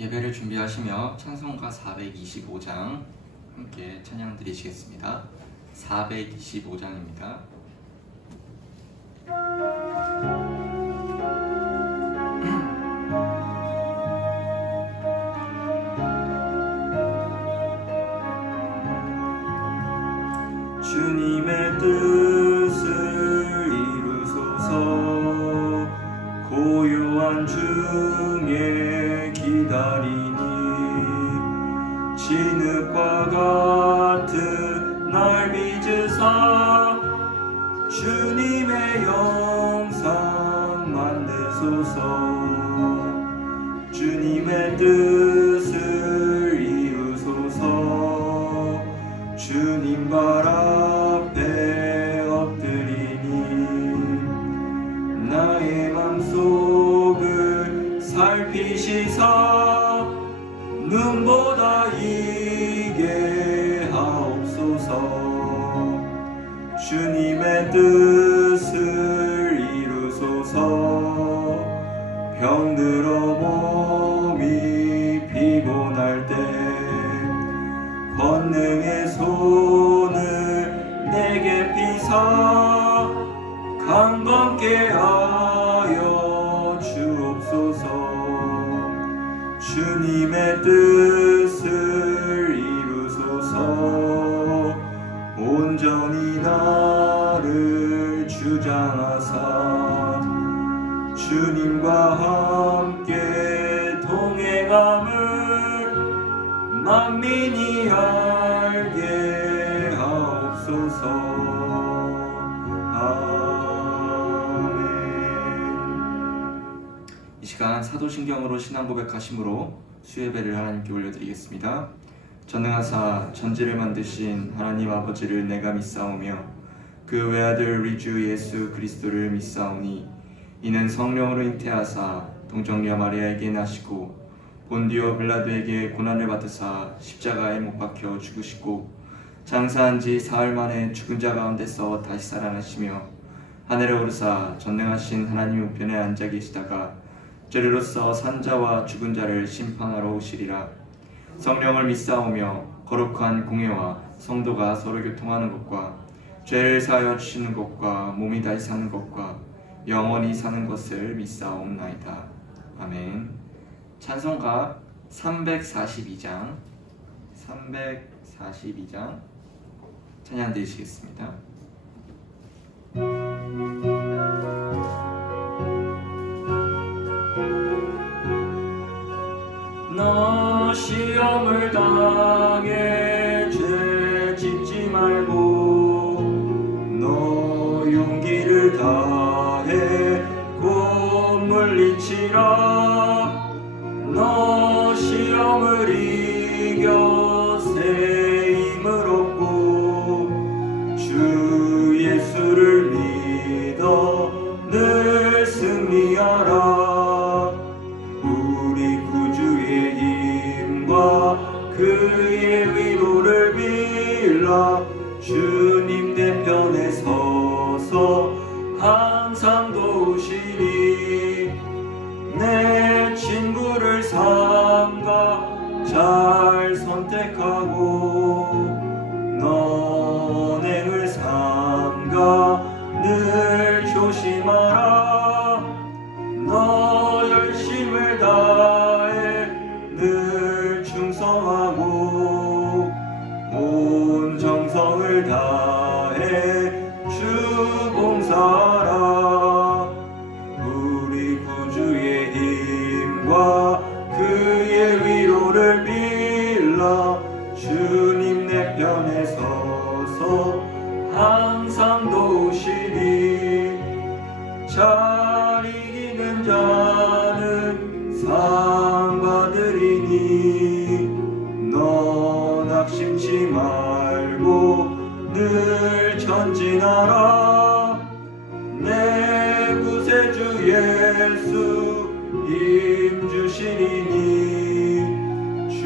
예배를 준비하시며 찬송가 425장 함께 찬양 드리시겠습니다. 425장입니다. 주님의 뜻을 이루소서. 고요한 중에 기다리니 진흙과 같은 날 빚으사 주님의 영상 만드소서. 주님의 뜻을 이루소서. 주님 발 앞에 엎드리니 나의 맘속을 살피시사 눈보다 이게 하옵소서. 주님의 뜻을 이루소서. 병들어 몸이 피곤할 때 권능의 손을 내게 피사 강건케 하여 주옵소서. 주님의 뜻을 이루소서. 온전히 나를 주장하사 주님과 함께 동행함을 만민이 알게 하옵소서. 아멘. 이 시간 사도신경으로 신앙 고백하심으로 수예배를 하나님께 올려드리겠습니다. 전능하사 천지를 만드신 하나님 아버지를 내가 믿사오며 그 외아들 우리 주 예수 그리스도를 믿사오니 이는 성령으로 잉태하사 동정녀 마리아에게 나시고 본디오 빌라도에게 고난을 받으사 십자가에 못 박혀 죽으시고 장사한 지 사흘 만에 죽은 자 가운데서 다시 살아나시며 하늘에 오르사 전능하신 하나님 우편에 앉아 계시다가 저리로서 산자와 죽은 자를 심판하러 오시리라. 성령을 믿사오며 거룩한 공예와 성도가 서로 교통하는 것과 죄를 사하여 주시는 것과 몸이 다시 사는 것과 영원히 사는 것을 믿사옵나이다. 아멘. 찬송가 342장 찬양 드리시겠습니다. 너 시험을 당해 죄 짓지 말고 너 용기를 다해 곧 물리치라. 너 시험을 이겨 새 힘을 얻고 주 예수를 믿어 늘 승리하라. 우리 구주의 힘과 그의 위로를 빌라. 주님 내 편에 서서 항상 도우시리. 내 친구를 삼가 잘 선택하고 너행을 삼가 늘 조심하라. 너 열심을 다해 늘 충성하고 온 정성을 다해 주 봉사하라. 우리 구주의 힘과 그의 위로를 빌라. 주님 내 편에 서서 항상 도우시리. 잘 이기는 자는 상 받으리니 너 낙심치 말고 늘 전진하라. 내 구세주 예수 힘 주시리니 주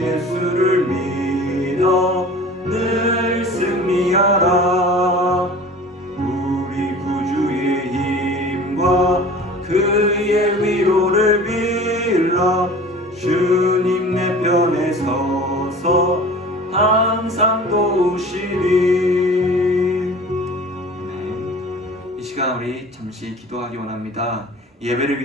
예수를 믿어 늘 승리하라. 우리 구주의 힘과 그의 위로를 빌라. 주님 내 편에 서서 항상 도우시리. 이 시간 우리 잠시 기도하기 원합니다. 예배를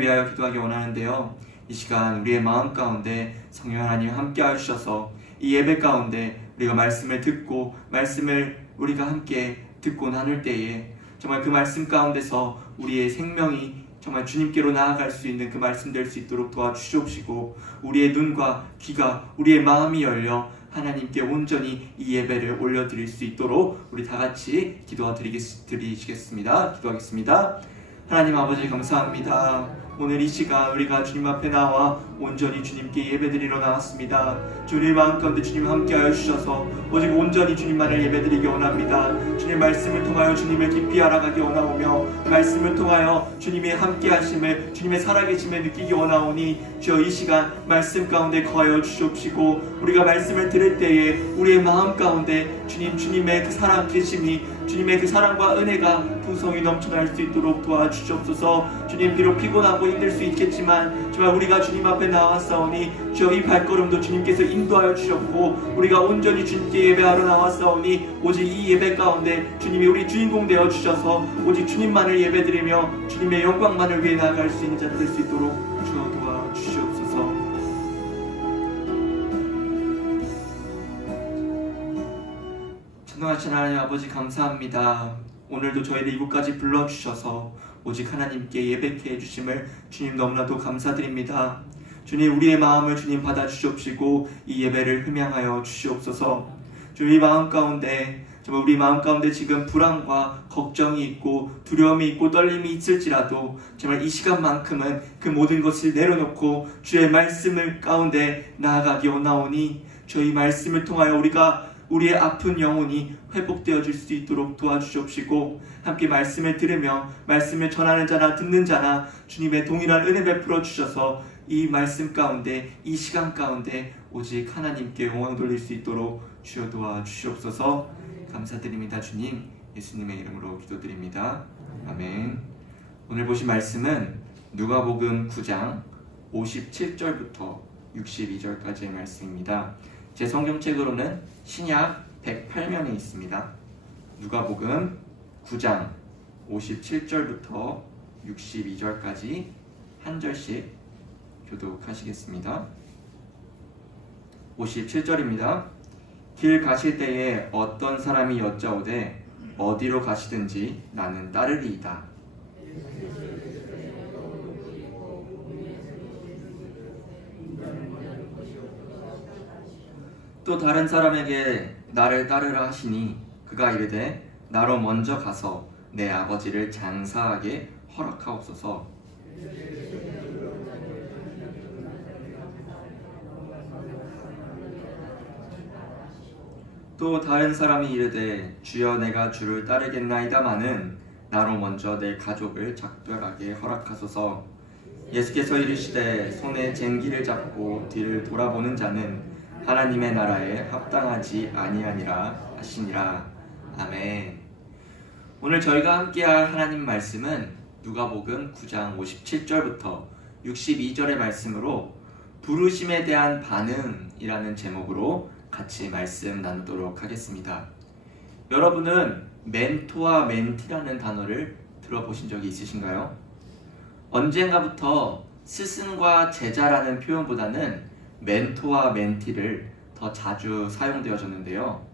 위하여 기도하기 원하는데요. 이 시간 우리의 마음 가운데 성령 하나님 함께 하셔서 이 예배 가운데 우리가 말씀을 듣고 말씀을 우리가 함께 듣고 나눌 때에 정말 그 말씀 가운데서 우리의 생명이 정말 주님께로 나아갈 수 있는 그 말씀 될 수 있도록 도와주시옵시고, 우리의 눈과 귀가, 우리의 마음이 열려 하나님께 온전히 이 예배를 올려드릴 수 있도록 우리 다 같이 드리시겠습니다. 기도하겠습니다. 하나님 아버지 감사합니다. 오늘 이 시간 우리가 주님 앞에 나와 온전히 주님께 예배드리러 나왔습니다. 주님 마음 가운데 주님 함께하여 주셔서 오직 온전히 주님만을 예배드리기 원합니다. 주님 말씀을 통하여 주님을 깊이 알아가기 원하오며, 말씀을 통하여 주님의 함께하심을, 주님의 살아계심을 느끼기 원하오니 주여 이 시간 말씀 가운데 거하여 주시옵시고, 우리가 말씀을 들을 때에 우리의 마음 가운데 주님의 그 살아 계심이, 주님의 그 사랑과 은혜가 풍성히 넘쳐날 수 있도록 도와주시옵소서. 주님 비록 피곤하고 힘들 수 있겠지만 정말 우리가 주님 앞에 나왔사오니 주여 이 발걸음도 주님께서 인도하여 주셨고, 우리가 온전히 주님께 예배하러 나왔사오니 오직 이 예배 가운데 주님이 우리 주인공 되어 주셔서 오직 주님만을 예배드리며 주님의 영광만을 위해 나아갈 수 있는 자들 될 수 있도록 주여 도와주시옵소서. 전능하신 하나님 아버지 감사합니다. 오늘도 저희를 이곳까지 불러주셔서 오직 하나님께 예배케 해주심을 주님 너무나도 감사드립니다. 주님 우리의 마음을 주님 받아주시옵시고 이 예배를 흠양하여 주시옵소서. 주님 마음 가운데 정말 우리 마음 가운데 지금 불안과 걱정이 있고 두려움이 있고 떨림이 있을지라도 정말 이 시간만큼은 그 모든 것을 내려놓고 주의 말씀을 가운데 나아가기 원하오니 저희 말씀을 통하여 우리의 아픈 영혼이 회복되어질 수 있도록 도와주시옵시고, 함께 말씀을 들으며 말씀을 전하는 자나 듣는 자나 주님의 동일한 은혜 베풀어 주셔서 이 말씀 가운데 이 시간 가운데 오직 하나님께 영광 돌릴 수 있도록 주여 도와주시옵소서. 감사드립니다. 주님 예수님의 이름으로 기도드립니다. 아멘. 오늘 보신 말씀은 누가복음 9장 57절부터 62절까지의 말씀입니다. 제 성경책으로는 신약 108면에 있습니다. 누가복음 9장 57절부터 62절까지 한 절씩 교독하시겠습니다. 57절입니다. 길 가실 때에 어떤 사람이 여짜오되 어디로 가시든지 나는 따르리이다. 또 다른 사람에게 나를 따르라 하시니 그가 이르되 나로 먼저 가서 내 아버지를 장사하게 허락하옵소서. 또 다른 사람이 이르되 주여 내가 주를 따르겠나이다마는 나로 먼저 내 가족을 작별하게 허락하소서. 예수께서 이르시되 손에 쟁기를 잡고 뒤를 돌아보는 자는 하나님의 나라에 합당하지 아니하니라 하시니라. 아멘. 오늘 저희가 함께할 하나님 말씀은 누가복음 9장 57절부터 62절의 말씀으로 부르심에 대한 반응이라는 제목으로 같이 말씀 나누도록 하겠습니다. 여러분은 멘토와 멘티라는 단어를 들어보신 적이 있으신가요? 언젠가부터 스승과 제자라는 표현보다는 멘토와 멘티를 더 자주 사용되어졌는데요.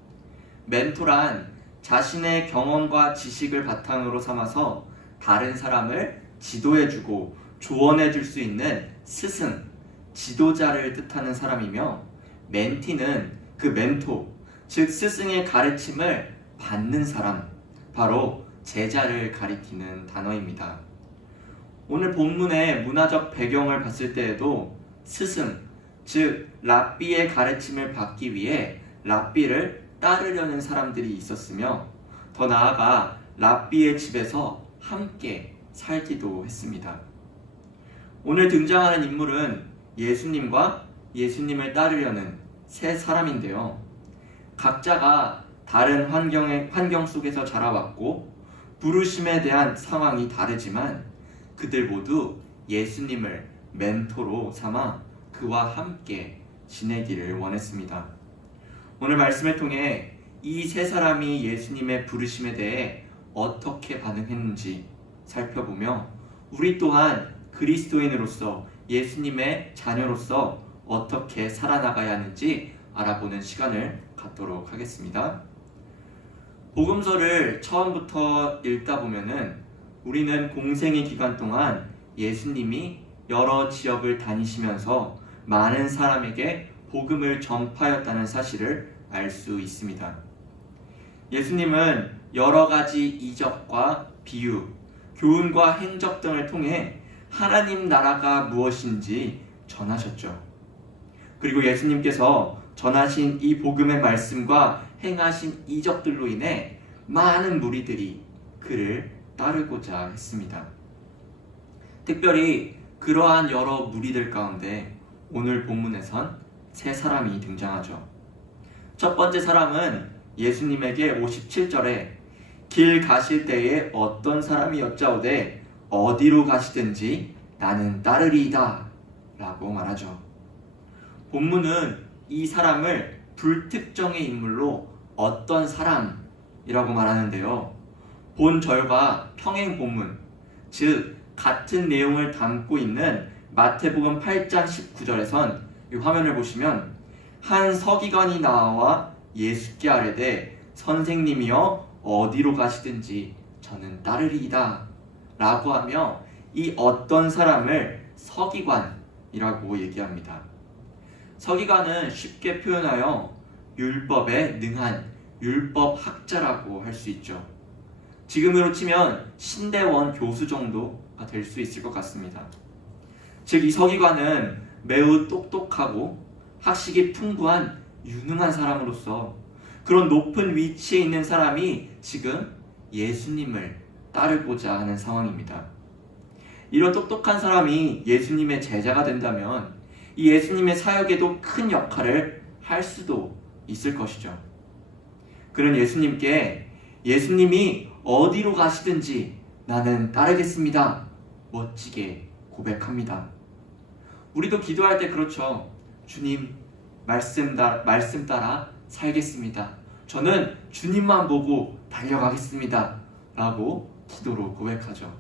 멘토란 자신의 경험과 지식을 바탕으로 삼아서 다른 사람을 지도해주고 조언해줄 수 있는 스승, 지도자를 뜻하는 사람이며, 멘티는 그 멘토, 즉 스승의 가르침을 받는 사람, 바로 제자를 가리키는 단어입니다. 오늘 본문의 문화적 배경을 봤을 때에도 스승, 즉 랍비의 가르침을 받기 위해 랍비를 따르려는 사람들이 있었으며, 더 나아가 랍비의 집에서 함께 살기도 했습니다. 오늘 등장하는 인물은 예수님과 예수님을 따르려는 세 사람인데요. 각자가 다른 환경 속에서 자라왔고 부르심에 대한 상황이 다르지만 그들 모두 예수님을 멘토로 삼아 그와 함께 지내기를 원했습니다. 오늘 말씀을 통해 이 세 사람이 예수님의 부르심에 대해 어떻게 반응했는지 살펴보며 우리 또한 그리스도인으로서 예수님의 자녀로서 어떻게 살아나가야 하는지 알아보는 시간을 갖도록 하겠습니다. 복음서를 처음부터 읽다 보면은 우리는 공생의 기간 동안 예수님이 여러 지역을 다니시면서 많은 사람에게 복음을 전파하였다는 사실을 알 수 있습니다. 예수님은 여러 가지 이적과 비유, 교훈과 행적 등을 통해 하나님 나라가 무엇인지 전하셨죠. 그리고 예수님께서 전하신 이 복음의 말씀과 행하신 이적들로 인해 많은 무리들이 그를 따르고자 했습니다. 특별히 그러한 여러 무리들 가운데 오늘 본문에선 세 사람이 등장하죠. 첫 번째 사람은 예수님에게 57절에 길 가실 때에 어떤 사람이 여짜오되 어디로 가시든지 나는 따르리이다 라고 말하죠. 본문은 이 사람을 불특정의 인물로 어떤 사람이라고 말하는데요. 본절과 평행 본문, 즉 같은 내용을 담고 있는 마태복음 8장 19절에선 이 화면을 보시면 한 서기관이 나와 예수께 아뢰되 선생님이여 어디로 가시든지 저는 따르리이다 라고 하며 이 어떤 사람을 서기관이라고 얘기합니다. 서기관은 쉽게 표현하여 율법에 능한 율법학자라고 할 수 있죠. 지금으로 치면 신대원 교수 정도가 될 수 있을 것 같습니다. 즉 이 서기관은 매우 똑똑하고 학식이 풍부한 유능한 사람으로서 그런 높은 위치에 있는 사람이 지금 예수님을 따르고자 하는 상황입니다. 이런 똑똑한 사람이 예수님의 제자가 된다면 이 예수님의 사역에도 큰 역할을 할 수도 있을 것이죠. 그런 예수님께 예수님이 어디로 가시든지 나는 따르겠습니다. 멋지게 고백합니다. 우리도 기도할 때 그렇죠. 주님, 말씀 따라 살겠습니다. 저는 주님만 보고 달려가겠습니다. 라고 기도로 고백하죠.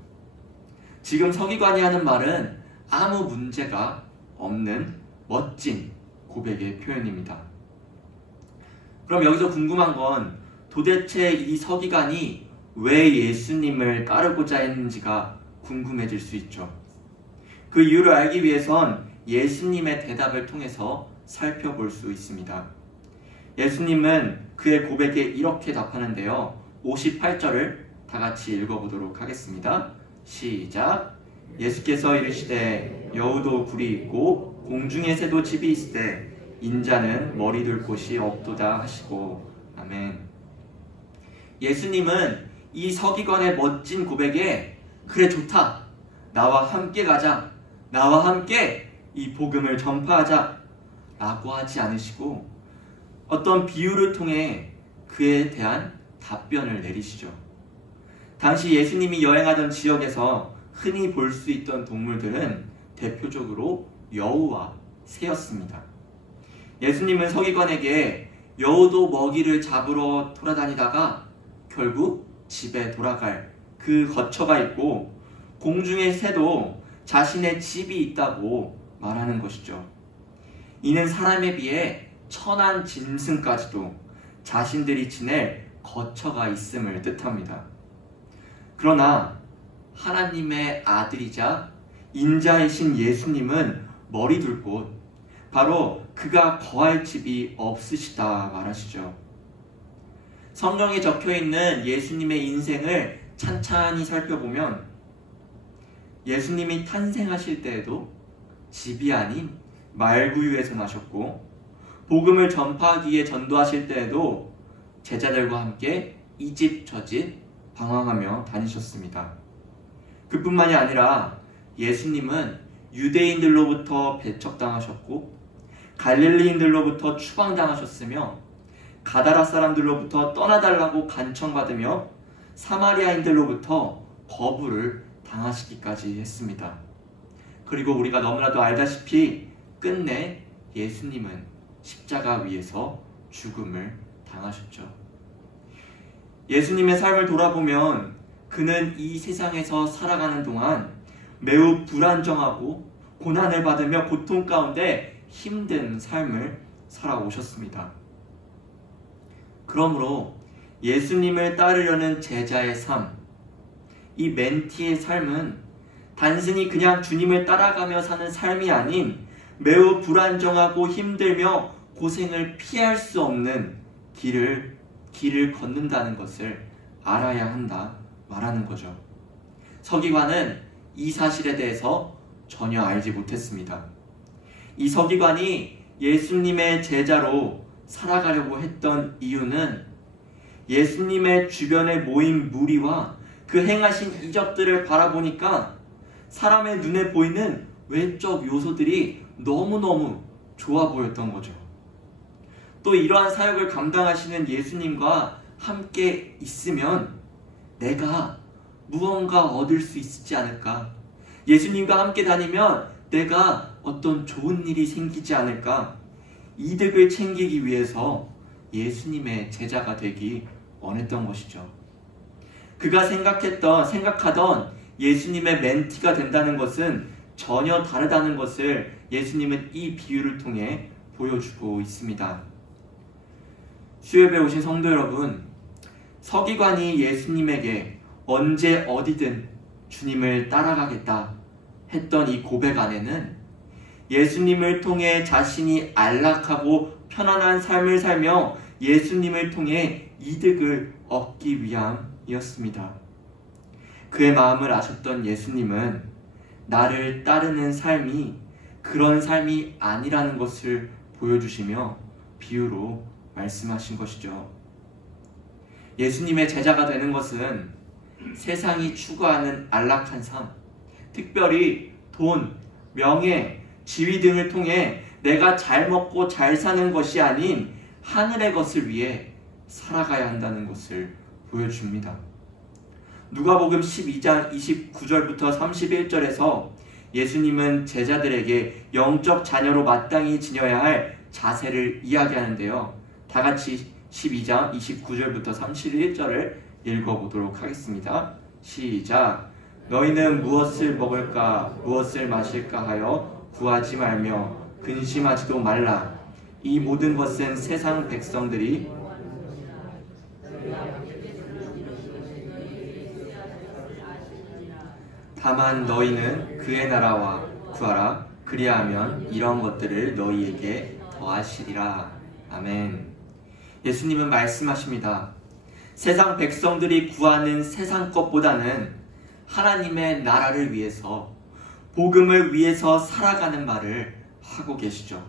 지금 서기관이 하는 말은 아무 문제가 없는 멋진 고백의 표현입니다. 그럼 여기서 궁금한 건 도대체 이 서기관이 왜 예수님을 따르고자 했는지가 궁금해질 수 있죠. 그 이유를 알기 위해선 예수님의 대답을 통해서 살펴볼 수 있습니다. 예수님은 그의 고백에 이렇게 답하는데요. 58절을 다 같이 읽어보도록 하겠습니다. 시작. 예수께서 이르시되 여우도 굴이 있고 공중의 새도 집이 있으되 인자는 머리 둘 곳이 없도다 하시고. 아멘. 예수님은 이 서기관의 멋진 고백에 그래 좋다. 나와 함께 가자. 나와 함께 이 복음을 전파하자 라고 하지 않으시고 어떤 비유를 통해 그에 대한 답변을 내리시죠. 당시 예수님이 여행하던 지역에서 흔히 볼 수 있던 동물들은 대표적으로 여우와 새였습니다. 예수님은 서기관에게 여우도 먹이를 잡으러 돌아다니다가 결국 집에 돌아갈 그 거처가 있고 공중의 새도 자신의 집이 있다고 말하는 것이죠. 이는 사람에 비해 천한 짐승까지도 자신들이 지낼 거처가 있음을 뜻합니다. 그러나 하나님의 아들이자 인자이신 예수님은 머리 둘 곳, 바로 그가 거할 집이 없으시다 말하시죠. 성경에 적혀있는 예수님의 인생을 찬찬히 살펴보면 예수님이 탄생하실 때에도 집이 아닌 말구유에서 나셨고 복음을 전파하기 위해 전도하실 때에도 제자들과 함께 이 집 저 집 방황하며 다니셨습니다. 그뿐만이 아니라 예수님은 유대인들로부터 배척당하셨고 갈릴리인들로부터 추방당하셨으며 가다라 사람들로부터 떠나달라고 간청받으며 사마리아인들로부터 거부를 당하시기까지 했습니다. 그리고 우리가 너무나도 알다시피 끝내 예수님은 십자가 위에서 죽음을 당하셨죠. 예수님의 삶을 돌아보면 그는 이 세상에서 살아가는 동안 매우 불안정하고 고난을 받으며 고통 가운데 힘든 삶을 살아오셨습니다. 그러므로 예수님을 따르려는 제자의 삶, 이 멘티의 삶은 단순히 그냥 주님을 따라가며 사는 삶이 아닌 매우 불안정하고 힘들며 고생을 피할 수 없는 길을 걷는다는 것을 알아야 한다 말하는 거죠. 서기관은 이 사실에 대해서 전혀 알지 못했습니다. 이 서기관이 예수님의 제자로 살아가려고 했던 이유는 예수님의 주변에 모인 무리와 그 행하신 이적들을 바라보니까 사람의 눈에 보이는 외적 요소들이 너무너무 좋아 보였던 거죠. 또 이러한 사역을 감당하시는 예수님과 함께 있으면 내가 무언가 얻을 수 있지 않을까? 예수님과 함께 다니면 내가 어떤 좋은 일이 생기지 않을까? 이득을 챙기기 위해서 예수님의 제자가 되기 원했던 것이죠. 그가 생각하던 예수님의 멘티가 된다는 것은 전혀 다르다는 것을 예수님은 이 비유를 통해 보여주고 있습니다. 수요예배 오신 성도 여러분, 서기관이 예수님에게 언제 어디든 주님을 따라가겠다 했던 이 고백 안에는 예수님을 통해 자신이 안락하고 편안한 삶을 살며 예수님을 통해 이득을 얻기 위함이었습니다. 그의 마음을 아셨던 예수님은 나를 따르는 삶이 그런 삶이 아니라는 것을 보여주시며 비유로 말씀하신 것이죠. 예수님의 제자가 되는 것은 세상이 추구하는 안락한 삶, 특별히 돈, 명예, 지위 등을 통해 내가 잘 먹고 잘 사는 것이 아닌 하늘의 것을 위해 살아가야 한다는 것을 보여줍니다. 누가복음 12장 29절부터 31절에서 예수님은 제자들에게 영적 자녀로 마땅히 지녀야 할 자세를 이야기하는데요. 다 같이 12장 29절부터 31절을 읽어보도록 하겠습니다. 시작! 너희는 무엇을 먹을까 무엇을 마실까 하여 구하지 말며 근심하지도 말라. 이 모든 것은 세상 백성들이 다만 너희는 그의 나라와 구하라. 그리하면 이런 것들을 너희에게 더하시리라. 아멘. 예수님은 말씀하십니다. 세상 백성들이 구하는 세상 것보다는 하나님의 나라를 위해서, 복음을 위해서 살아가는 말을 하고 계시죠.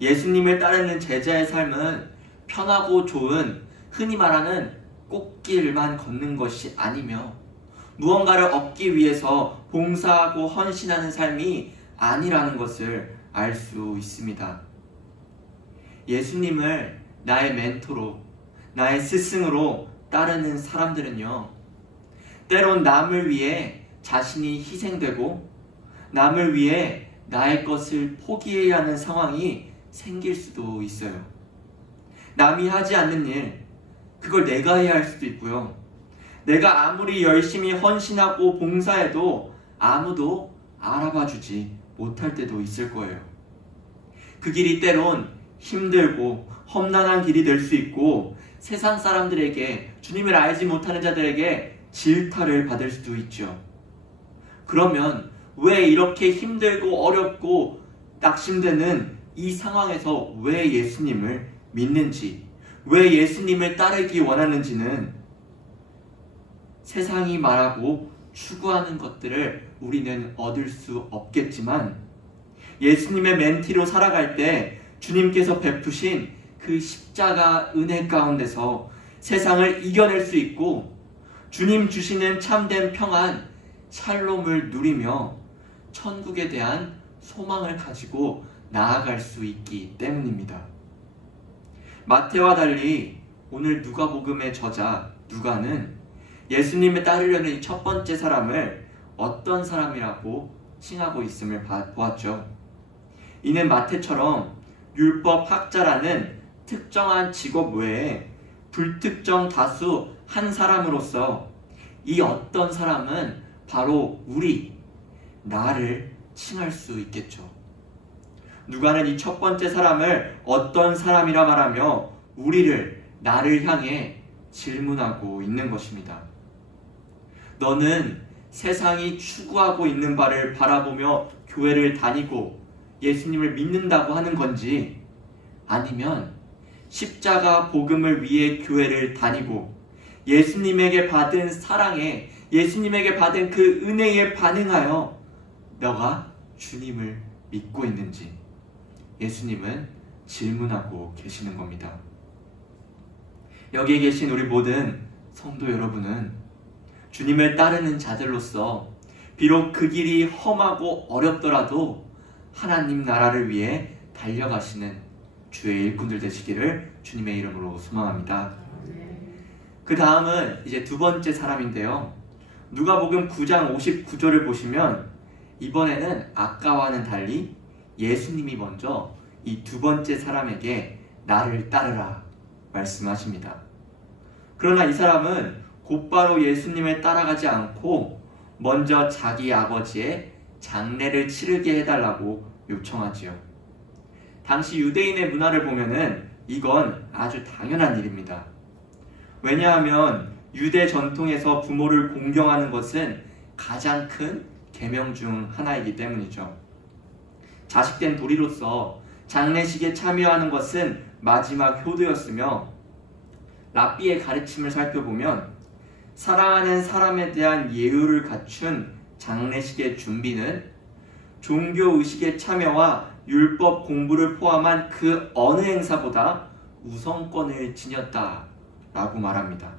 예수님을 따르는 제자의 삶은 편하고 좋은 흔히 말하는 꽃길만 걷는 것이 아니며 무언가를 얻기 위해서 봉사하고 헌신하는 삶이 아니라는 것을 알 수 있습니다. 예수님을 나의 멘토로, 나의 스승으로 따르는 사람들은요, 때론 남을 위해 자신이 희생되고 남을 위해 나의 것을 포기해야 하는 상황이 생길 수도 있어요. 남이 하지 않는 일, 그걸 내가 해야 할 수도 있고요. 내가 아무리 열심히 헌신하고 봉사해도 아무도 알아봐주지 못할 때도 있을 거예요. 그 길이 때론 힘들고 험난한 길이 될 수 있고 세상 사람들에게, 주님을 알지 못하는 자들에게 질타를 받을 수도 있죠. 그러면 왜 이렇게 힘들고 어렵고 낙심되는 이 상황에서 왜 예수님을 믿는지, 왜 예수님을 따르기 원하는지는 세상이 말하고 추구하는 것들을 우리는 얻을 수 없겠지만 예수님의 멘티로 살아갈 때 주님께서 베푸신 그 십자가 은혜 가운데서 세상을 이겨낼 수 있고 주님 주시는 참된 평안, 샬롬을 누리며 천국에 대한 소망을 가지고 나아갈 수 있기 때문입니다. 마태와 달리 오늘 누가복음의 저자 누가는 예수님을 따르려는 이 첫 번째 사람을 어떤 사람이라고 칭하고 있음을 보았죠. 이는 마태처럼 율법 학자라는 특정한 직업 외에 불특정 다수 한 사람으로서 이 어떤 사람은 바로 나를 칭할 수 있겠죠. 누가는 이 첫 번째 사람을 어떤 사람이라 말하며 나를 향해 질문하고 있는 것입니다. 너는 세상이 추구하고 있는 바를 바라보며 교회를 다니고 예수님을 믿는다고 하는 건지, 아니면 십자가 복음을 위해 교회를 다니고 예수님에게 받은 사랑에, 예수님에게 받은 그 은혜에 반응하여 너가 주님을 믿고 있는지 예수님은 질문하고 계시는 겁니다. 여기에 계신 우리 모든 성도 여러분은 주님을 따르는 자들로서 비록 그 길이 험하고 어렵더라도 하나님 나라를 위해 달려가시는 주의 일꾼들 되시기를 주님의 이름으로 소망합니다. 그 다음은 이제 두 번째 사람인데요. 누가복음 9장 59절을 보시면 이번에는 아까와는 달리 예수님이 먼저 이 두 번째 사람에게 나를 따르라 말씀하십니다. 그러나 이 사람은 곧바로 예수님을 따라가지 않고 먼저 자기 아버지의 장례를 치르게 해달라고 요청하지요. 당시 유대인의 문화를 보면은 이건 아주 당연한 일입니다. 왜냐하면 유대 전통에서 부모를 공경하는 것은 가장 큰 계명 중 하나이기 때문이죠. 자식된 도리로서 장례식에 참여하는 것은 마지막 효도였으며, 랍비의 가르침을 살펴보면 사랑하는 사람에 대한 예우를 갖춘 장례식의 준비는 종교의식의 참여와 율법 공부를 포함한 그 어느 행사보다 우선권을 지녔다라고 말합니다.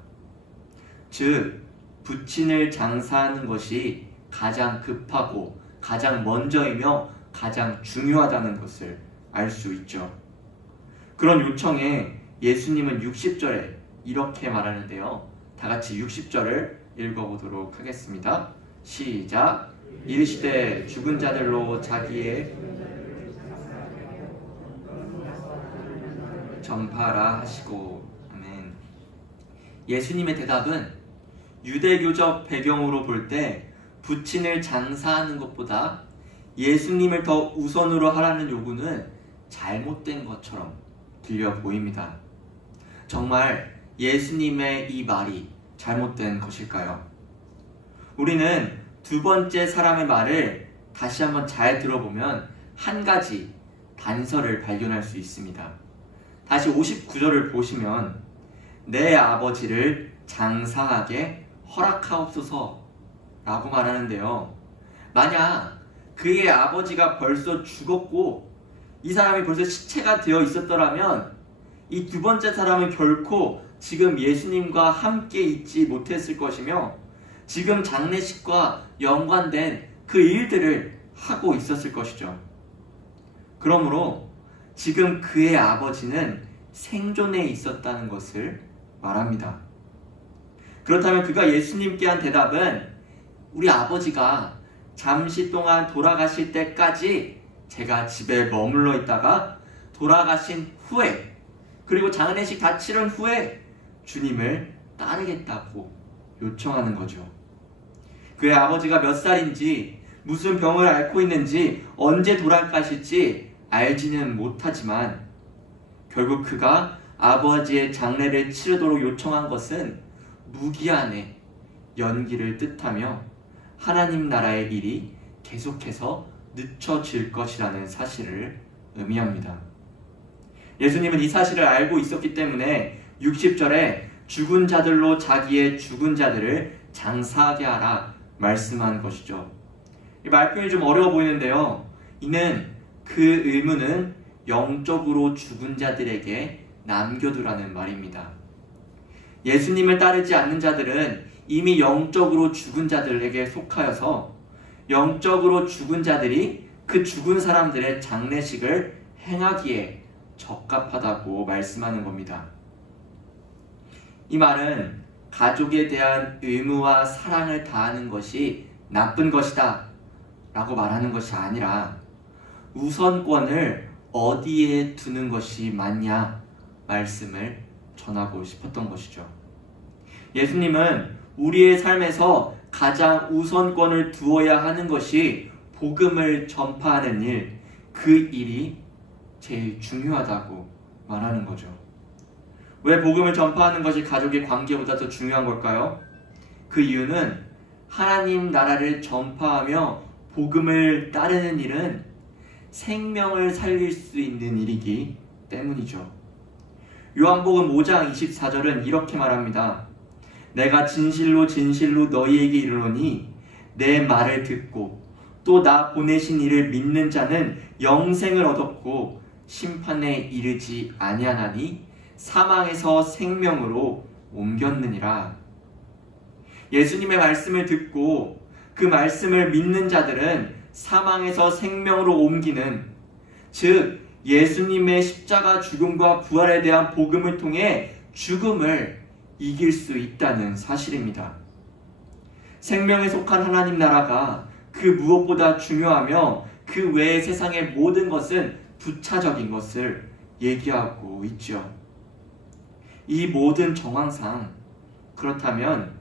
즉, 부친을 장사하는 것이 가장 급하고 가장 먼저이며 가장 중요하다는 것을 알 수 있죠. 그런 요청에 예수님은 60절에 이렇게 말하는데요. 다 같이 60절을 읽어보도록 하겠습니다. 시작. 이르시되 죽은 자들로 자기의 전파라 하시고. 아멘. 예수님의 대답은 유대교적 배경으로 볼 때 부친을 장사하는 것보다 예수님을 더 우선으로 하라는 요구는 잘못된 것처럼 들려 보입니다. 정말 예수님의 이 말이 잘못된 것일까요? 우리는 두 번째 사람의 말을 다시 한번 잘 들어보면 한 가지 단서를 발견할 수 있습니다. 다시 59절을 보시면 내 아버지를 장사하게 허락하옵소서 라고 말하는데요. 만약 그의 아버지가 벌써 죽었고 이 사람이 벌써 시체가 되어 있었더라면 이 두 번째 사람은 결코 지금 예수님과 함께 있지 못했을 것이며 지금 장례식과 연관된 그 일들을 하고 있었을 것이죠. 그러므로 지금 그의 아버지는 생존해 있었다는 것을 말합니다. 그렇다면 그가 예수님께 한 대답은 우리 아버지가 잠시 동안 돌아가실 때까지 제가 집에 머물러 있다가 돌아가신 후에, 그리고 장례식 다 치른 후에 주님을 따르겠다고 요청하는 거죠. 그의 아버지가 몇 살인지, 무슨 병을 앓고 있는지, 언제 돌아가실지 알지는 못하지만 결국 그가 아버지의 장례를 치르도록 요청한 것은 무기한의 연기를 뜻하며 하나님 나라의 일이 계속해서 늦춰질 것이라는 사실을 의미합니다. 예수님은 이 사실을 알고 있었기 때문에 60절에 죽은 자들로 자기의 죽은 자들을 장사하게 하라 말씀한 것이죠. 이 말표현이 좀 어려워 보이는데요. 이는 그 의무는 영적으로 죽은 자들에게 남겨두라는 말입니다. 예수님을 따르지 않는 자들은 이미 영적으로 죽은 자들에게 속하여서 영적으로 죽은 자들이 그 죽은 사람들의 장례식을 행하기에 적합하다고 말씀하는 겁니다. 이 말은 가족에 대한 의무와 사랑을 다하는 것이 나쁜 것이다 라고 말하는 것이 아니라 우선권을 어디에 두는 것이 맞냐 말씀을 전하고 싶었던 것이죠. 예수님은 우리의 삶에서 가장 우선권을 두어야 하는 것이 복음을 전파하는 일, 그 일이 제일 중요하다고 말하는 거죠. 왜 복음을 전파하는 것이 가족의 관계보다 더 중요한 걸까요? 그 이유는 하나님 나라를 전파하며 복음을 따르는 일은 생명을 살릴 수 있는 일이기 때문이죠. 요한복음 5장 24절은 이렇게 말합니다. 내가 진실로 진실로 너희에게 이르노니 내 말을 듣고 또 나 보내신 이를 믿는 자는 영생을 얻었고 심판에 이르지 아니하나니 사망에서 생명으로 옮겼느니라. 예수님의 말씀을 듣고 그 말씀을 믿는 자들은 사망에서 생명으로 옮기는, 즉 예수님의 십자가 죽음과 부활에 대한 복음을 통해 죽음을 이길 수 있다는 사실입니다. 생명에 속한 하나님 나라가 그 무엇보다 중요하며 그 외의 세상의 모든 것은 부차적인 것을 얘기하고 있죠. 이 모든 정황상 그렇다면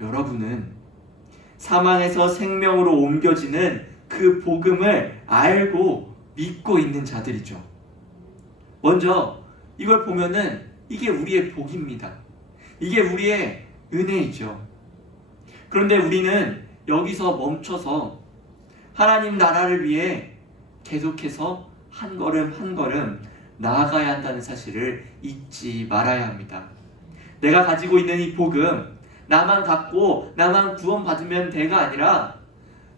여러분은 사망에서 생명으로 옮겨지는 그 복음을 알고 믿고 있는 자들이죠. 먼저 이걸 보면은 이게 우리의 복입니다. 이게 우리의 은혜이죠. 그런데 우리는 여기서 멈춰서 하나님 나라를 위해 계속해서 한 걸음 한 걸음 나아가야 한다는 사실을 잊지 말아야 합니다. 내가 가지고 있는 이 복음, 나만 갖고 나만 구원받으면 돼가 아니라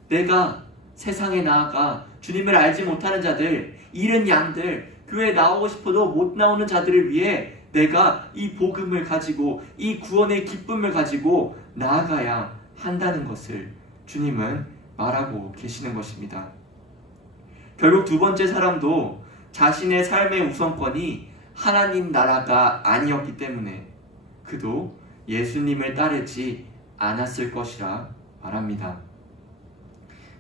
내가 세상에 나아가 주님을 알지 못하는 자들, 잃은 양들, 교회에 나오고 싶어도 못 나오는 자들을 위해 내가 이 복음을 가지고 이 구원의 기쁨을 가지고 나아가야 한다는 것을 주님은 말하고 계시는 것입니다. 결국 두 번째 사람도 자신의 삶의 우선권이 하나님 나라가 아니었기 때문에 그도 예수님을 따르지 않았을 것이라 말합니다.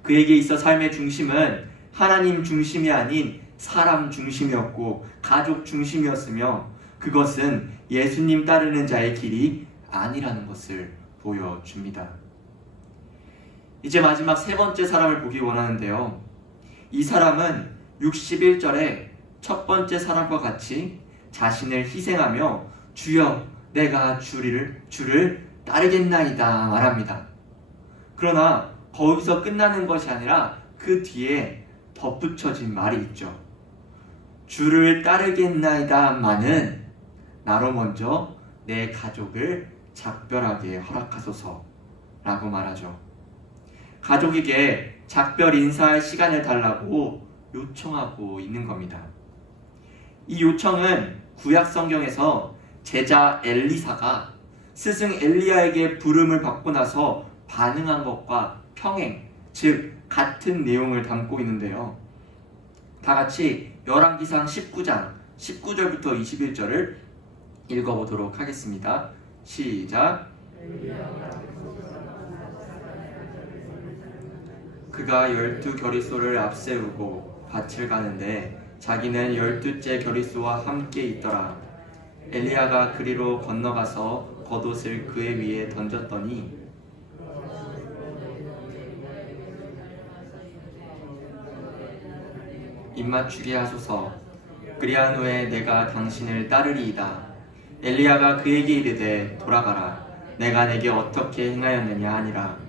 그에게 있어 삶의 중심은 하나님 중심이 아닌 사람 중심이었고 가족 중심이었으며 그것은 예수님 따르는 자의 길이 아니라는 것을 보여줍니다. 이제 마지막 세 번째 사람을 보기 원하는데요. 이 사람은 61절에 첫 번째 사람과 같이 자신을 희생하며 주여 내가 주를 따르겠나이다 말합니다. 그러나 거기서 끝나는 것이 아니라 그 뒤에 덧붙여진 말이 있죠. 주를 따르겠나이다만은 나로 먼저 내 가족을 작별하게 허락하소서 라고 말하죠. 가족에게 작별 인사할 시간을 달라고 요청하고 있는 겁니다. 이 요청은 구약 성경에서 제자 엘리사가 스승 엘리야에게 부름을 받고 나서 반응한 것과 평행, 즉 같은 내용을 담고 있는데요. 다 같이 열왕기상 19장 19절부터 21절을 읽어보도록 하겠습니다. 시작. 그가 12겨릿소를 앞세우고 밭을 가는데 자기는 12째 겨릿소와 함께 있더라. 엘리야가 그리로 건너가서 겉옷을 그의 위에 던졌더니 입맞추게 하소서. 그리한 후에 내가 당신을 따르리이다. 엘리야가 그에게 이르되 돌아가라. 내가 내게 어떻게 행하였느냐 하니라.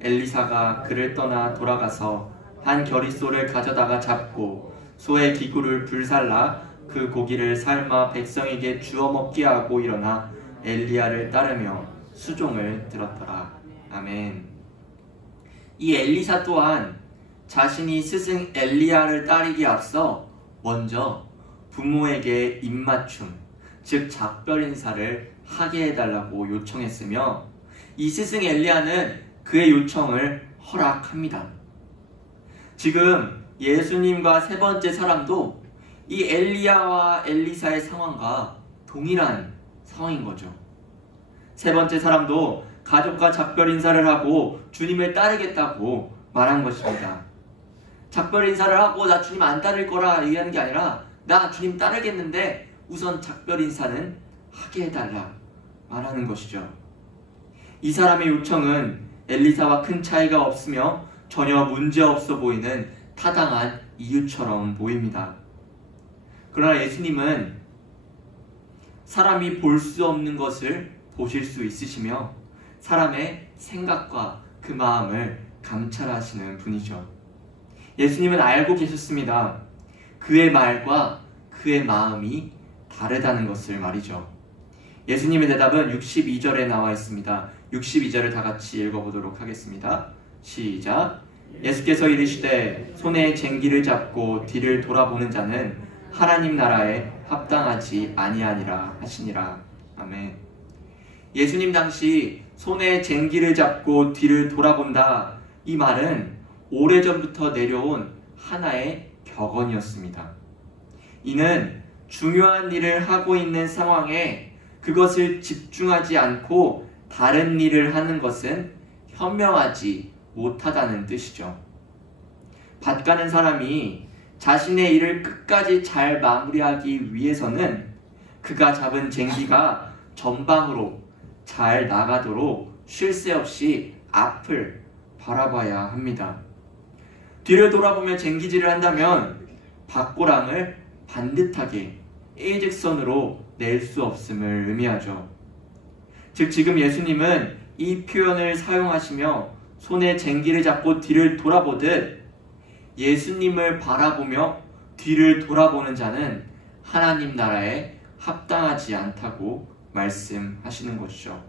엘리사가 그를 떠나 돌아가서 한 겨릿소를 가져다가 잡고 소의 기구를 불살라 그 고기를 삶아 백성에게 주어 먹게 하고 일어나 엘리야를 따르며 수종을 들었더라. 아멘. 이 엘리사 또한 자신이 스승 엘리야를 따르기에 앞서 먼저 부모에게 입맞춤, 즉 작별 인사를 하게 해달라고 요청했으며 이 스승 엘리야는 그의 요청을 허락합니다. 지금 예수님과 세 번째 사람도 이 엘리야와 엘리사의 상황과 동일한 상황인 거죠. 세 번째 사람도 가족과 작별 인사를 하고 주님을 따르겠다고 말한 것입니다. 작별 인사를 하고 나 주님 안 따를 거라 얘기하는 게 아니라 나 주님 따르겠는데 우선 작별 인사는 하게 해달라 말하는 것이죠. 이 사람의 요청은 엘리사와 큰 차이가 없으며 전혀 문제없어 보이는 타당한 이유처럼 보입니다. 그러나 예수님은 사람이 볼 수 없는 것을 보실 수 있으시며 사람의 생각과 그 마음을 감찰하시는 분이죠. 예수님은 알고 계셨습니다. 그의 말과 그의 마음이 다르다는 것을 말이죠. 예수님의 대답은 62절에 나와 있습니다. 62절을 다 같이 읽어보도록 하겠습니다. 시작. 예수께서 이르시되 손에 쟁기를 잡고 뒤를 돌아보는 자는 하나님 나라에 합당하지 아니하니라 하시니라. 아멘. 예수님 당시 손에 쟁기를 잡고 뒤를 돌아본다, 이 말은 오래전부터 내려온 하나의 격언이었습니다. 이는 중요한 일을 하고 있는 상황에 그것을 집중하지 않고 다른 일을 하는 것은 현명하지 못하다는 뜻이죠. 밭 가는 사람이 자신의 일을 끝까지 잘 마무리하기 위해서는 그가 잡은 쟁기가 전방으로 잘 나가도록 쉴 새 없이 앞을 바라봐야 합니다. 뒤를 돌아보며 쟁기질을 한다면 밭고랑을 반듯하게 일직선으로 낼 수 없음을 의미하죠. 즉 지금 예수님은 이 표현을 사용하시며 손에 쟁기를 잡고 뒤를 돌아보듯 예수님을 바라보며 뒤를 돌아보는 자는 하나님 나라에 합당하지 않다고 말씀하시는 것이죠.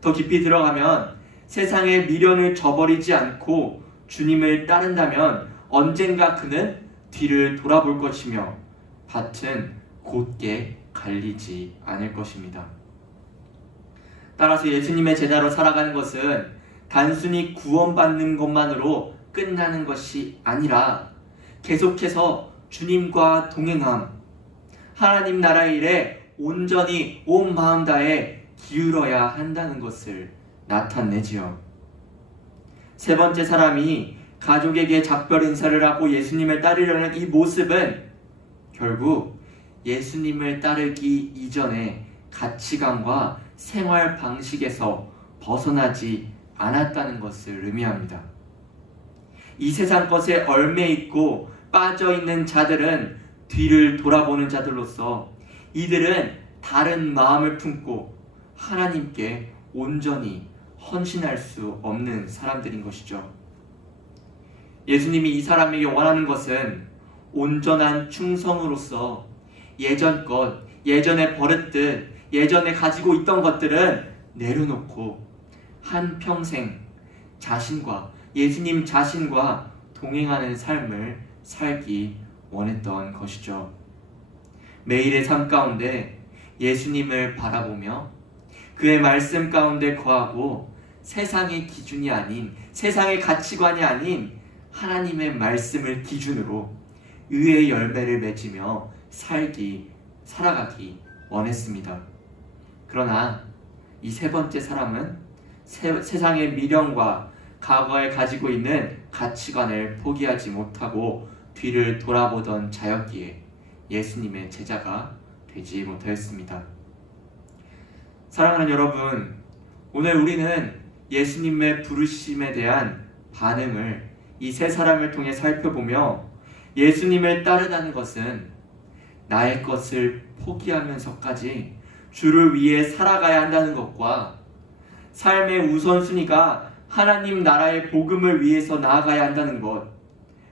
더 깊이 들어가면 세상의 미련을 저버리지 않고 주님을 따른다면 언젠가 그는 뒤를 돌아볼 것이며 밭은 곧게 갈리지 않을 것입니다. 따라서 예수님의 제자로 살아가는 것은 단순히 구원받는 것만으로 끝나는 것이 아니라 계속해서 주님과 동행함, 하나님 나라의 일에 온전히 온 마음 다해 기울어야 한다는 것을 나타내지요. 세 번째 사람이 가족에게 작별 인사를 하고 예수님을 따르려는 이 모습은 결국 예수님을 따르기 이전의 가치관과 생활 방식에서 벗어나지 않았다는 것을 의미합니다. 이 세상 것에 얽매 있고 빠져 있는 자들은 뒤를 돌아보는 자들로서 이들은 다른 마음을 품고 하나님께 온전히 헌신할 수 없는 사람들인 것이죠. 예수님이 이 사람에게 원하는 것은 온전한 충성으로서 예전 것, 예전에 버릇들, 예전에 가지고 있던 것들은 내려놓고 한평생 자신과 예수님 자신과 동행하는 삶을 살기 원했던 것이죠. 매일의 삶 가운데 예수님을 바라보며 그의 말씀 가운데 거하고 세상의 기준이 아닌, 세상의 가치관이 아닌 하나님의 말씀을 기준으로 의의 열매를 맺으며 살아가기 원했습니다. 그러나 이 세 번째 사람은 세상의 미련과 과거에 가지고 있는 가치관을 포기하지 못하고 뒤를 돌아보던 자였기에 예수님의 제자가 되지 못하였습니다. 사랑하는 여러분, 오늘 우리는 예수님의 부르심에 대한 반응을 이 세 사람을 통해 살펴보며 예수님을 따르다는 것은 나의 것을 포기하면서까지 주를 위해 살아가야 한다는 것과 삶의 우선순위가 하나님 나라의 복음을 위해서 나아가야 한다는 것,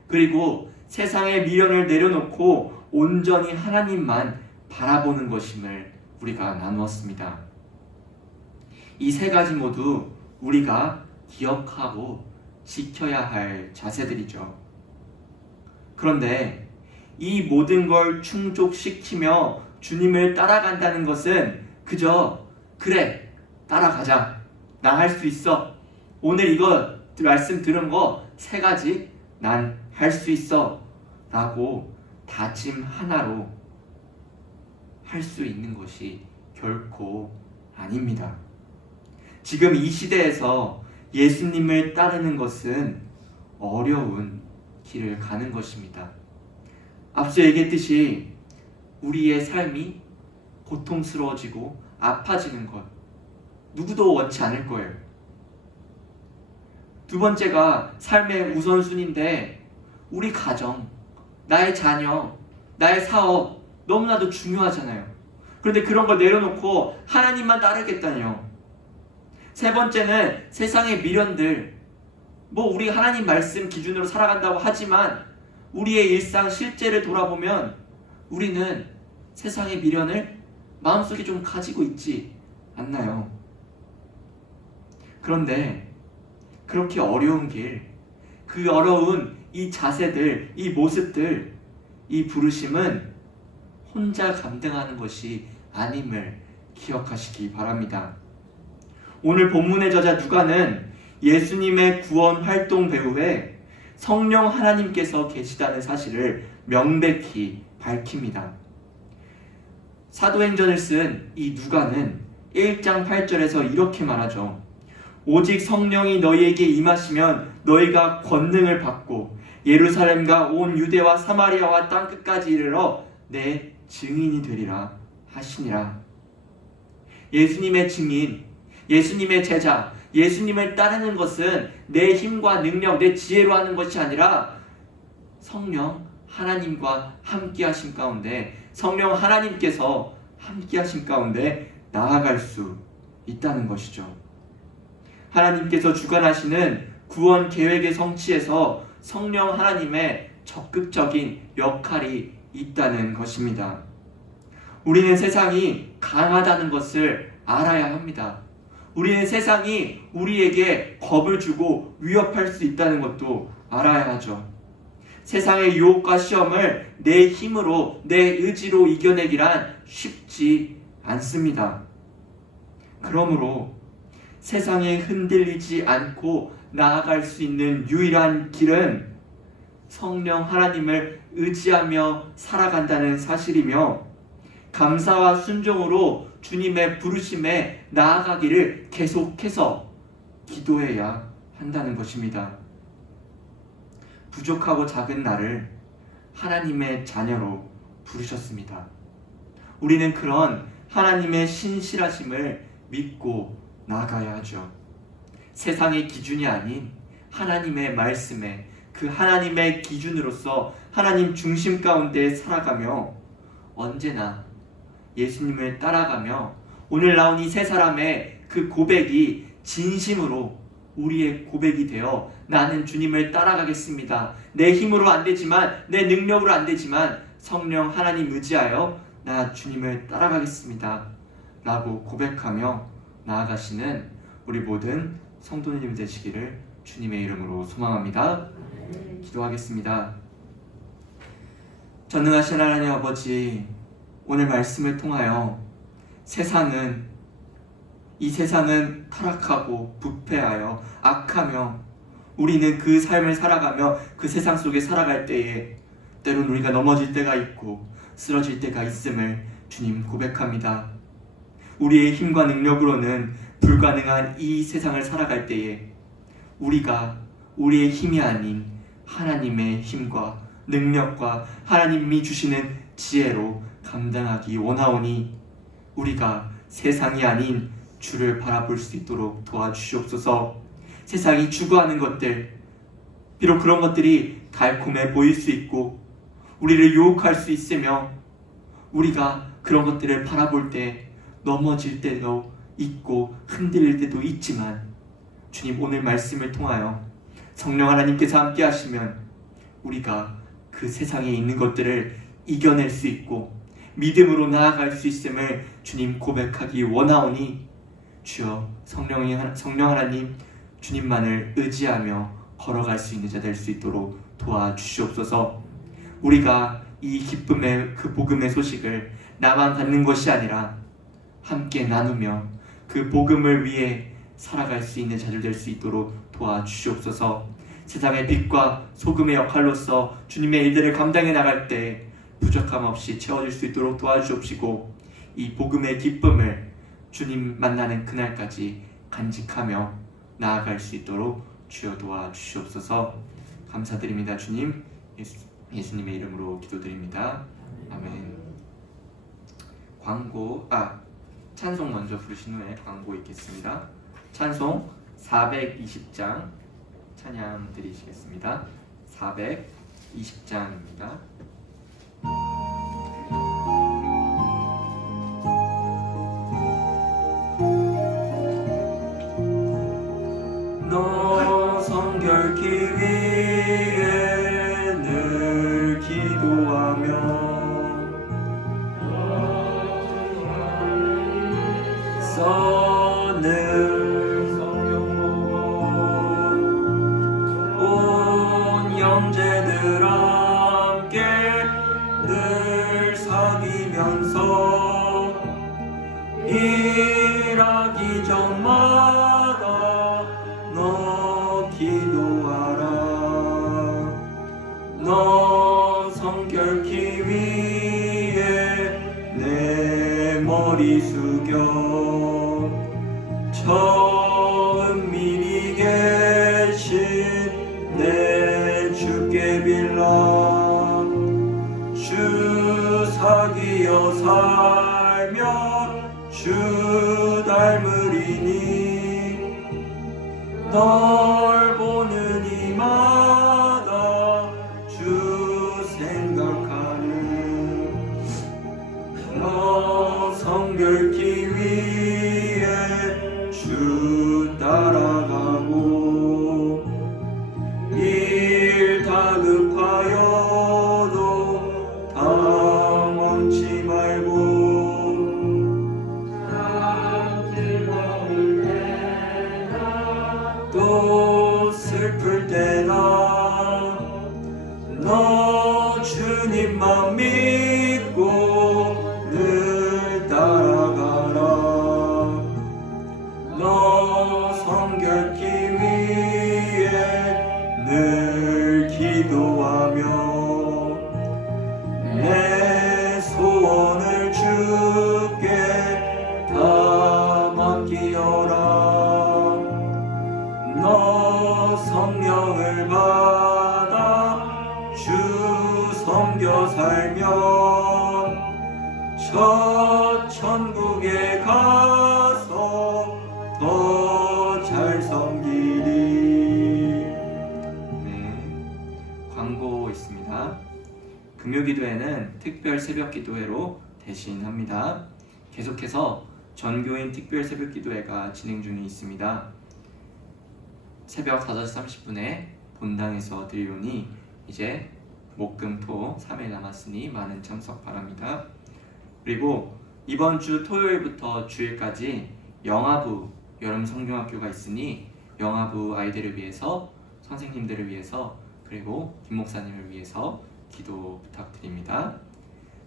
그리고 세상의 미련을 내려놓고 온전히 하나님만 바라보는 것임을 우리가 나누었습니다. 이 세 가지 모두 우리가 기억하고 지켜야 할 자세들이죠. 그런데 이 모든 걸 충족시키며 주님을 따라간다는 것은 그저 그래, 따라가자, 나 할 수 있어, 오늘 이거 말씀 들은 거 세 가지 난 할 수 있어 라고 다짐 하나로 할 수 있는 것이 결코 아닙니다. 지금 이 시대에서 예수님을 따르는 것은 어려운 길을 가는 것입니다. 앞서 얘기했듯이 우리의 삶이 고통스러워지고 아파지는 것 누구도 원치 않을 거예요. 두 번째가 삶의 우선순위인데 우리 가정, 나의 자녀, 나의 사업 너무나도 중요하잖아요. 그런데 그런 걸 내려놓고 하나님만 따르겠다니요. 세 번째는 세상의 미련들. 우리 하나님 말씀 기준으로 살아간다고 하지만 우리의 일상 실제를 돌아보면 우리는 세상의 미련을 마음속에 좀 가지고 있지 않나요? 그런데 그렇게 어려운 길, 그 어려운 이 자세들, 이 모습들, 이 부르심은 혼자 감당하는 것이 아님을 기억하시기 바랍니다. 오늘 본문의 저자 누가는 예수님의 구원 활동 배후에 성령 하나님께서 계시다는 사실을 명백히 밝힙니다. 사도행전을 쓴 이 누가는 1장 8절에서 이렇게 말하죠. 오직 성령이 너희에게 임하시면 너희가 권능을 받고 예루살렘과 온 유대와 사마리아와 땅끝까지 이르러 내 증인이 되리라 하시니라. 예수님의 증인, 예수님의 제자, 예수님을 따르는 것은 내 힘과 능력, 내 지혜로 하는 것이 아니라 성령 하나님과 함께 하신 가운데, 성령 하나님께서 함께 하신 가운데 나아갈 수 있다는 것이죠. 하나님께서 주관하시는 구원 계획의 성취에서 성령 하나님의 적극적인 역할이 있다는 것입니다. 우리는 세상이 강하다는 것을 알아야 합니다. 우리는 세상이 우리에게 겁을 주고 위협할 수 있다는 것도 알아야 하죠. 세상의 유혹과 시험을 내 힘으로, 내 의지로 이겨내기란 쉽지 않습니다. 그러므로 세상에 흔들리지 않고 나아갈 수 있는 유일한 길은 성령 하나님을 의지하며 살아간다는 사실이며, 감사와 순종으로 주님의 부르심에 나아가기를 계속해서 기도해야 한다는 것입니다. 부족하고 작은 나를 하나님의 자녀로 부르셨습니다. 우리는 그런 하나님의 신실하심을 믿고 나아가야 하죠. 세상의 기준이 아닌 하나님의 말씀에, 그 하나님의 기준으로서 하나님 중심 가운데 살아가며 언제나 예수님을 따라가며 오늘 나온 이 세 사람의 그 고백이 진심으로 우리의 고백이 되어 나는 주님을 따라가겠습니다. 내 힘으로 안 되지만, 내 능력으로 안 되지만 성령 하나님 의지하여 나 주님을 따라가겠습니다 라고 고백하며 나아가시는 우리 모든 성도님 되시기를 주님의 이름으로 소망합니다. 기도하겠습니다. 전능하신 하나님 아버지, 오늘 말씀을 통하여 이 세상은 타락하고 부패하여 악하며 우리는 그 삶을 살아가며 그 세상 속에 살아갈 때에 때론 우리가 넘어질 때가 있고 쓰러질 때가 있음을 주님 고백합니다. 우리의 힘과 능력으로는 불가능한 이 세상을 살아갈 때에 우리가 우리의 힘이 아닌 하나님의 힘과 능력과 하나님이 주시는 지혜로 감당하기 원하오니 우리가 세상이 아닌 주를 바라볼 수 있도록 도와주시옵소서. 세상이 추구하는 것들, 비록 그런 것들이 달콤해 보일 수 있고 우리를 유혹할 수 있으며 우리가 그런 것들을 바라볼 때 넘어질 때도 있고 흔들릴 때도 있지만, 주님 오늘 말씀을 통하여 성령 하나님께서 함께 하시면 우리가 그 세상에 있는 것들을 이겨낼 수 있고 믿음으로 나아갈 수 있음을 주님 고백하기 원하오니 주여 성령 하나님, 주님만을 의지하며 걸어갈 수 있는 자 될 수 있도록 도와주시옵소서. 우리가 이 기쁨의 그 복음의 소식을 나만 갖는 것이 아니라 함께 나누며 그 복음을 위해 살아갈 수 있는 자들 될 수 있도록 도와주시옵소서. 세상의 빛과 소금의 역할로서 주님의 일들을 감당해 나갈 때 부족함 없이 채워줄 수 있도록 도와주옵시고, 이 복음의 기쁨을 주님 만나는 그날까지 간직하며 나아갈 수 있도록 주여 도와주시옵소서. 감사드립니다. 주님, 예수님의 이름으로 기도드립니다. 아멘. 찬송 먼저 부르신 후에 광고 있겠습니다. 찬송 420장 찬양 드리시겠습니다. 420장입니다. 너 성결케 위해 늘 기도하며 써는 성경 온 형제들 함께 늘 사귀면서 일하기 전마다 너 기도하라. 너 성결케 위해 내 머리 숙여 처음 미리 계신 내 주께 빌라. 주 사귀어 살며 주 닮으리니 널 보는 이마다 주 생각하는 너 성결케 위해 주 따라가고 일 다급하여도 당황치 말고 또 슬플 때나 너 주님만 믿고 늘 따라가라. 너 성결케 위해 늘 기도하며 내 소원을 주께 다 맡기어라. 너 성령을 받아 주 섬겨 살면 저 천국에 가서 더 잘 섬기리. 네, 광고 있습니다. 금요기도회는 특별 새벽기도회로 대신합니다. 계속해서 전교인 특별 새벽기도회가 진행 중에 있습니다. 새벽 5시 30분에 본당에서 드리오니 이제 목, 금, 토 3일 남았으니 많은 참석 바랍니다. 그리고 이번 주 토요일부터 주일까지 영아부 여름 성경학교가 있으니 영아부 아이들을 위해서, 선생님들을 위해서, 그리고 김 목사님을 위해서 기도 부탁드립니다.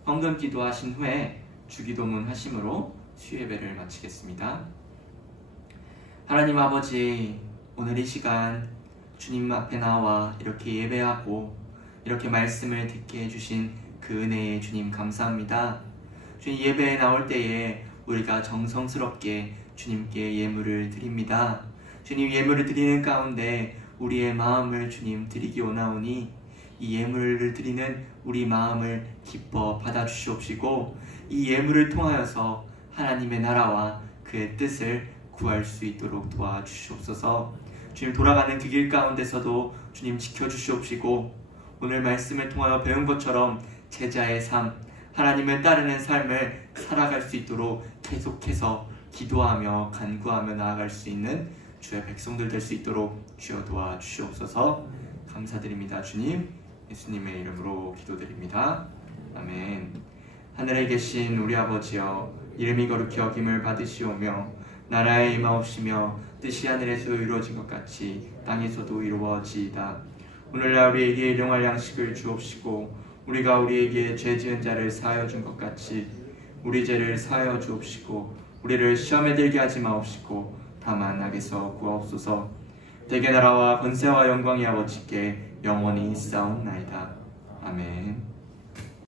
헌금 기도하신 후에 주기도문 하심으로 수예배를 마치겠습니다. 하나님 아버지, 오늘 이 시간 주님 앞에 나와 이렇게 예배하고 이렇게 말씀을 듣게 해주신 그 은혜에 주님 감사합니다. 주님, 예배에 나올 때에 우리가 정성스럽게 주님께 예물을 드립니다. 주님, 예물을 드리는 가운데 우리의 마음을 주님 드리기 원하오니 이 예물을 드리는 우리 마음을 기뻐 받아주시옵시고 이 예물을 통하여서 하나님의 나라와 그의 뜻을 구할 수 있도록 도와주시옵소서. 주님, 돌아가는 그 길 가운데서도 주님 지켜주시옵시고 오늘 말씀을 통하여 배운 것처럼 제자의 삶, 하나님을 따르는 삶을 살아갈 수 있도록 계속해서 기도하며 간구하며 나아갈 수 있는 주의 백성들 될 수 있도록 주여 도와주시옵소서. 감사드립니다. 주님, 예수님의 이름으로 기도드립니다. 아멘. 하늘에 계신 우리 아버지여, 이름이 거룩히 여김을 받으시오며 나라에 임하옵시며 뜻이 하늘에서 이루어진 것 같이 땅에서도 이루어지이다. 오늘날 우리에게 일용할 양식을 주옵시고 우리가 우리에게 죄 지은 자를 사하여 준 것 같이 우리 죄를 사하여 주옵시고 우리를 시험에 들게 하지 마옵시고 다만 악에서 구하옵소서. 대개 나라와 권세와 영광이 아버지께 영원히 있사옵나이다. 아멘.